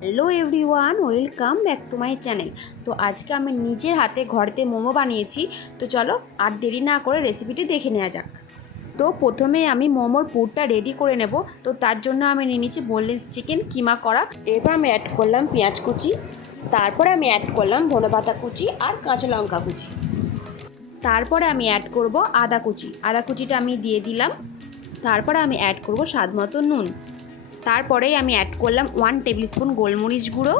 Hello everyone, welcome back to my channel. তো আজকে আমি নিজের হাতে ঘরেতে মোমো বানিয়েছি। তো চলো আর দেরি না করে রেসিপিটি দেখে নেওয়া যাক। তো প্রথমে আমি মোমোর পুরটা রেডি করে নেব। তো তার জন্য আমি নিয়ে নিচ্ছি বোনলেস চিকেন কিমা করা। এরপর আমি অ্যাড করলাম পেঁয়াজ কুচি, তারপরে আমি অ্যাড করলাম ধনেপাতা কুচি আর কাঁচা লঙ্কা কুচি। তারপরে আমি অ্যাড করব আদা কুচিটা আমি দিয়ে দিলাম। তারপরে আমি অ্যাড করব স্বাদ মতো নুন। তারপরেই আমি অ্যাড করলাম 1 টেবিল স্পুন গোলমরিচ গুঁড়ো।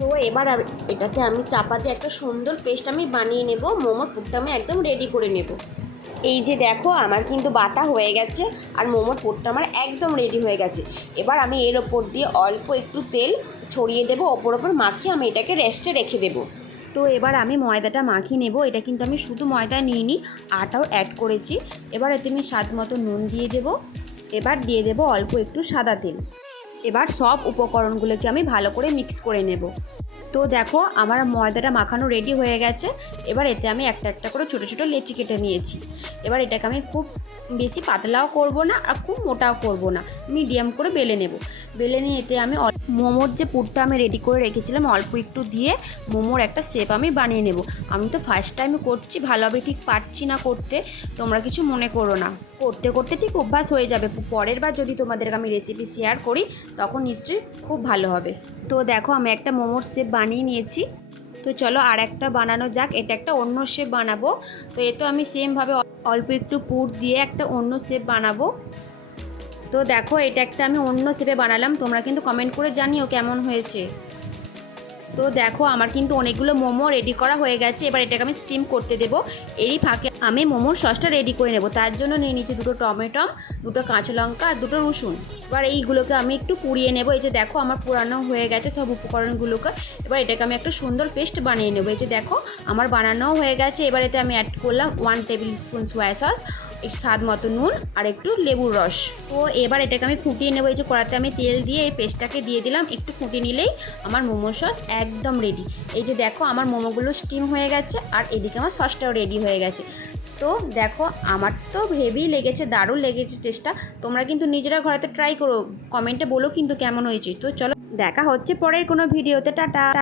তো এবার এটাকে আমি চাপাতে একটা সুন্দর পেস্ট আমি বানিয়ে নেব। মোমোর পুরটা আমি একদম রেডি করে নেব। এই যে দেখো, আমার কিন্তু বাটা হয়ে গেছে আর মোমোর পুরটা আমার একদম রেডি হয়ে গেছে। এবার আমি এর ওপর দিয়ে অল্প একটু তেল ছড়িয়ে দেবো, ওপর মাখিয়ে আমি এটাকে রেস্টে রেখে দেবো। তো এবার আমি ময়দাটা মাখিয়ে নেব। এটা কিন্তু আমি শুধু ময়দা নিইনি, আটাও অ্যাড করেছি। এবার এতে আমি স্বাদ মতো নুন দিয়ে দেবো। এবার দিয়ে দেবো অল্প একটু সাদা তেল। এবার সব উপকরণগুলোকে আমি ভালো করে মিক্স করে নেব। তো দেখো, আমার ময়দাটা মাখানো রেডি হয়ে গেছে। এবার এতে আমি একটা একটা করে ছোটো ছোটো লেচি কেটে নিয়েছি। এবার এটাকে আমি খুব বেশি পাতলাও করব না আর খুব মোটাও করব না, মিডিয়াম করে বেলে নেব। বেলে নিয়ে এতে আমি মোমোর যে পুরটা আমি রেডি করে রেখেছিলাম অল্প একটু দিয়ে মোমোর একটা শেপ আমি বানিয়ে নেব। আমি তো ফার্স্ট টাইম করছি, ভালোভাবে ঠিক পারছি না করতে, তোমরা কিছু মনে করো না। করতে করতে ঠিক অভ্যাস হয়ে যাবে। পরের বার যদি তোমাদেরকে আমি রেসিপি শেয়ার করি তখন নিশ্চয়ই খুব ভালো হবে। তো দেখো, আমি একটা মোমোর শেপ বানিয়ে নিয়েছি। তো চলো আর একটা বানানো যাক। এটা একটা অন্য শেপ বানাবো। তো এ তো আমি সেমভাবে অল্প একটু পুর দিয়ে একটা অন্য শেপ বানাবো। তো দেখো, এটা একটা আমি অন্য শেপে বানালাম। তোমরা কিন্তু কমেন্ট করে জানিও কেমন হয়েছে। তো দেখো, আমার কিন্তু অনেকগুলো মোমো রেডি করা হয়ে গেছে। এবার এটাকে আমি স্টিম করতে দেবো। এরই ফাঁকে আমি মোমোর সসটা রেডি করে নেব। তার জন্য নিয়ে নিচ্ছি 2টো টমেটো, 2টো কাঁচা লঙ্কা আর 2টো রসুন। এবার এইগুলোকে আমি একটু পুড়িয়ে নেব। এই যে দেখো, আমার পুরানো হয়ে গেছে সব উপকরণগুলোকে। এবার এটাকে আমি একটা সুন্দর পেস্ট বানিয়ে নেবো। এই যে দেখো, আমার বানানোও হয়ে গেছে। এবার এতে আমি অ্যাড করলাম 1 টেবিল স্পুন সয়া সস, একটু স্বাদ মতো নুন আর একটু লেবুর রস। তো এবার এটাকে আমি ফুটিয়ে নেবো। এই যে কড়াতে আমি তেল দিয়ে এই পেস্টটাকে দিয়ে দিলাম। একটু ফুটিয়ে নিলেই আমার মোমো সস একদম রেডি। এই যে দেখো, আমার মোমোগুলো স্টিম হয়ে গেছে আর এদিকে আমার সসটাও রেডি হয়ে গেছে। তো দেখো, আমার তো হেভি লেগেছে, দারুণ লেগেছে টেস্টটা। তোমরা কিন্তু নিজেরা ঘরেতে ট্রাই করো, কমেন্টে বলো কিন্তু কেমন হয়েছে। তো চলো, দেখা হচ্ছে পরের কোনো ভিডিওতে। টাটা।